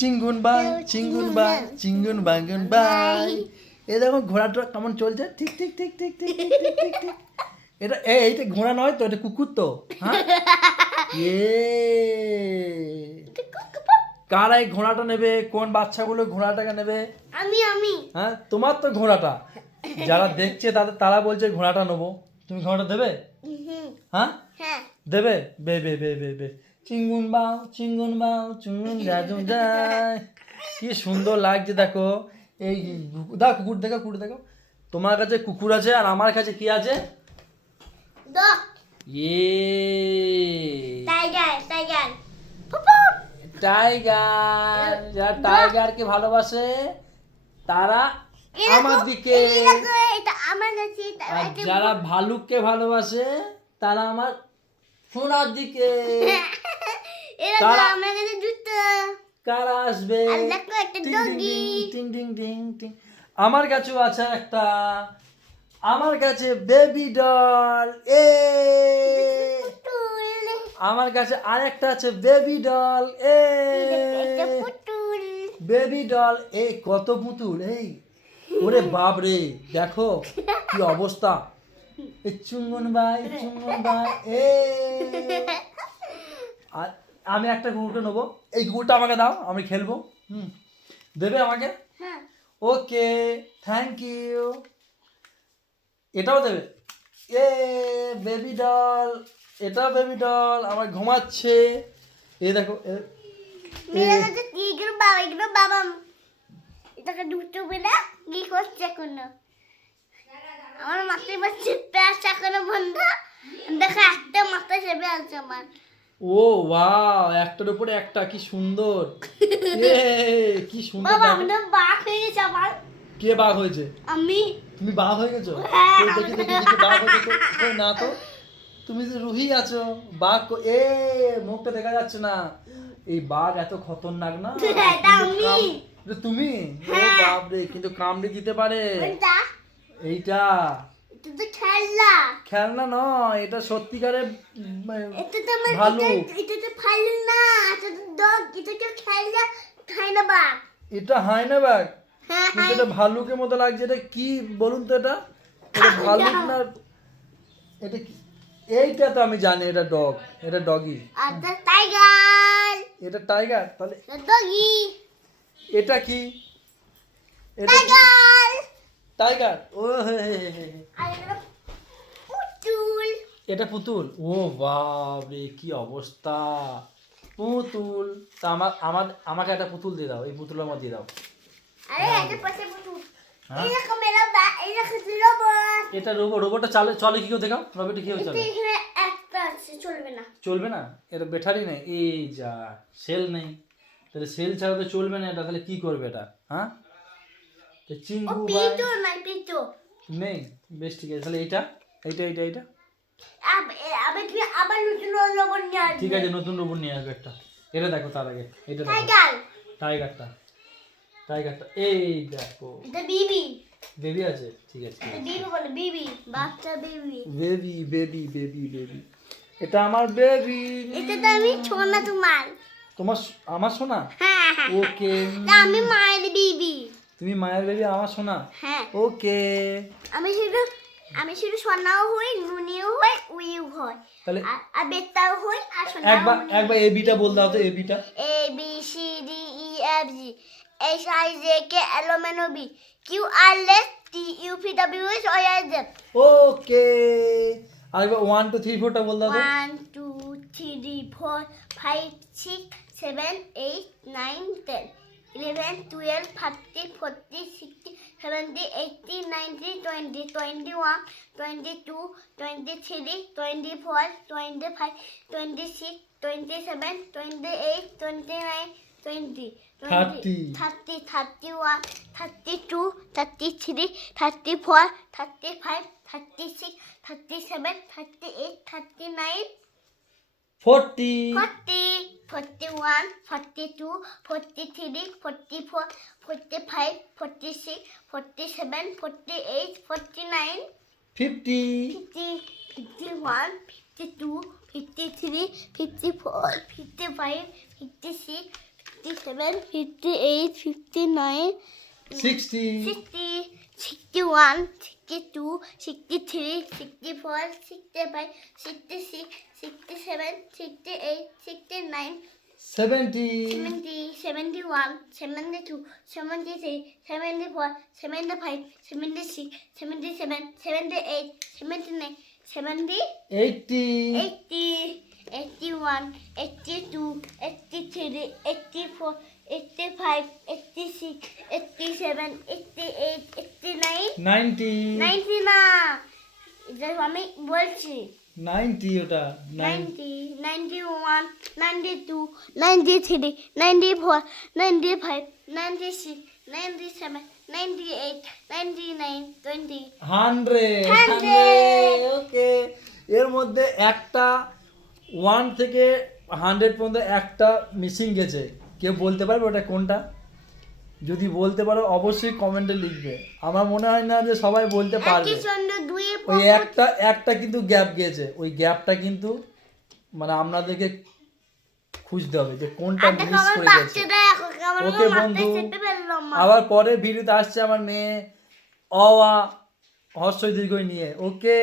চিঙ্গুন বাঙ্গুন by. এই দেখো ঘোড়াটা কেমন চলছে, ঠিক ঠিক ঠিক ঠিক ঠিক ঠিক ঠিক ঠিক ঠিক। এটা এইটা ঘোড়া নয় তো, এটা কুকুর তো। হ্যাঁ কারা এই ঘোড়াটা নেবে? কোন বাচ্চাগুলো ঘোড়াটাকে নেবে? আমি হ্যাঁ তোমার তো ঘোড়াটা, যারা দেখছে তারা বলছে ঘোড়াটা নেবো। তুমি ঘোড়াটা দেবে? হ্যাঁ হ্যাঁ দেবে? বে বে বে বে বে চিঙ্গুন বাও চুঙ্গুন গাজুন যায়। কি সুন্দর লাগছে দেখো। এই দাও কুকুর দেখো। তোমার কাছে কুকুর আছে আর আমার কাছে কি আছে? ডগ ইয়ে টাইগার টাইগার। যারা টাইগারকে ভালোবাসে তারা আমার দিকে, এটা আমার কাছে আর যারা ভালুককে ভালোবাসে তারা আমার সোনার দিকে। এটা আমার কাছে জুতো। কারা আসবে? আর দেখো একটা ডগি। টিং টিং টিং টিং। আমার কাছেও আছে একটা, আমার কাছে বেবি ডল। আমার কাছে আরেকটা আছে বেবি ডল। একটা পুতুল। Baby doll. এই কত পুতুল! এই ওরে বাপ রে, দেখো কি অবস্থা। এই চুঙ্গন বাই আর আমি একটা কুকুরকে নেবো। এই কুকুরটা আমাকে দাও, আমি খেলবো। দেবে আমাকে? হ্যাঁ ওকে, থ্যাংক ইউ। এটাও দেবে? এ বেবি ডল, এটাও বেবি ডল। আমার ঘুমাচ্ছে। এই দেখো এগুলো বাবা এটাকে দুটো বেলা কি করছে এখনো? আমার মাথায় বসছে প্যাস এখনো বন্ধ। দেখো একটা মাথা সেবে আছে আমার। ও ওয়াও, একটার উপরে একটা, কি সুন্দর। কি সুন্দর বাবা দেখো। আমি তো বাঘ হয়ে গেছে আমার। কে বাঘ হয়েছে? আমি তুমি বাঘ হয়ে গেছো? হ্যাঁ। দেখি বাঘ হয়েছে তো। কই না তো, তুমি তো রুহি আছো। বাঘ মুখটা দেখা যাচ্ছে না। এই বাঘ এত খতরনাক না। এটা আমি। এটা তুমি? ও হ্যাঁ। বাপ রে, কিন্তু কামড়ে দিতে পারে। কোনটা? এইটা এটা তো খেলনা। খেলনা নয়, এটা সত্যিকারের এটা তো আমার ভালুক। এটা তো ভালো না। এটা তো ডগ। এটা তো খেলনা খাইনা বাঘ। এটা হায়না বাঘ, হ্যাঁ কিন্তু এটা ভালুকের মতো লাগছে। এটা কি বলুন তো? এটা এটা ভালুক না, এটা কি? এইটা তো আমি জানি, এটা ডগ, এটা ডগি। এটা টাইগার। এটা টাইগার, তাহলে ডগি। এটা কি? এটা কি? টাইগার। টাইগার। ও হে হে হে হে। আর এটা পুতুল। এটা পুতুল। ও বাপ রে, কি অবস্থা। পুতুল। তা আমাকে একটা পুতুল দিয়ে দাও। এই পুতুল আমার দিয়ে দাও। আরে এটা পাশে পুতুল। হ্যাঁ? এই দেখো মেরা এই দেখো রোবট। এটা রোবটটা চলে কি করে দেখাও। রোবটটা কি করে চলে? এখানে একটা আছে চলবে না। চলবে না? এটা ব্যাটারি নেই। এই যা, সেল নেই। তাহলে সেল ছাড়া তো চলবে না এটা। তাহলে কি করবে এটা? হ্যাঁ তো ও চিঙ্গু বাই পিটো নাই পিটো। নেই। বেশ ঠিক আছে, তাহলে এইটা এইটা আবে তুমি আবার নতুন রোবট নিয়ে আসবে। ঠিক আছে, নতুন রোবট নিয়ে আসবে একটা। এটা দেখো, তার আগে এটা দেখো। টাইগার। টাইগারটা এই দেখো। এটা বিবি। বেবি আছে, ঠিক আছে। এটা বিবি বলে বিবি। বাচ্চা বিবি। বেবি এটা আমার বেবি। এটা তো আমি ছোনা তোমার। আমার সোনা। হ্যাঁ হ্যাঁ। ওকে। তা আমি মায়ের বিবি। তুমি মায়ের বেবি, আমার সোনা। হ্যাঁ। ওকে। আমি শুধু সোনাও হই, নুনিও হই, উইও হই। তাহলে আর বেতাও হই আর সোনাও একবার এবিটা বল দাও তো। এবিটা A B C D E F G H I J K L M N O P Q R S T U V W X Y Z। ওকে। আরেকবার 1 2 3 4টা বল দাও তো। 1 2 3 4 5 6 7 8 9 10 11 12 13 14 16 17 18 19 20 21 22 23 24 25 26 27 28 29 20 30 30 31 32 33 34 35 36 37 38 39 40 40 41 42 43 44 45 46 47 48 49 50 50 51 52 53 54 55 56 57, 58, 59, 60, 60, 61, 62, 63, 64, 65, 66, 67, 68, 69, 70, 70, 71, 72, 73, 74, 75, 76, 77, 78, 79, 70, 80, 80, 81, 82, 83, 84, 85, 86, 87, 88, 89, 90, 90 না এটা আমি বলছি 90 ওটা 90, 91, 92, 93, 94, 95, 96, 97, 98, 99, 20. 100 100 ওকে এর মধ্যে একটা 1 থেকে 100 পর্যন্ত একটা মিসিং গেছে কেউ বলতে পারবে ওটা কোনটা যদি বলতে পারো অবশ্যই কমেন্টে লিখবে আমার মনে হয় না যে সবাই বলতে পারবে একই চন্দ্র দুয়ে ওই একটা কিন্তু গ্যাপ গিয়েছে ওই গ্যাপটা কিন্তু মানে আপনাদেরকে খুঁজতে হবে যে কোনটা দেখো মিস আমার করে গেছে বাচ্চাটা এখন আমার ওকে মাথায় বন্ধু চেপে ফেললাম মা। আবার পরের ভিডিওতে আসছে আমার মেয়ে অ আ হর্ষই দীর্ঘই নিয়ে ওকে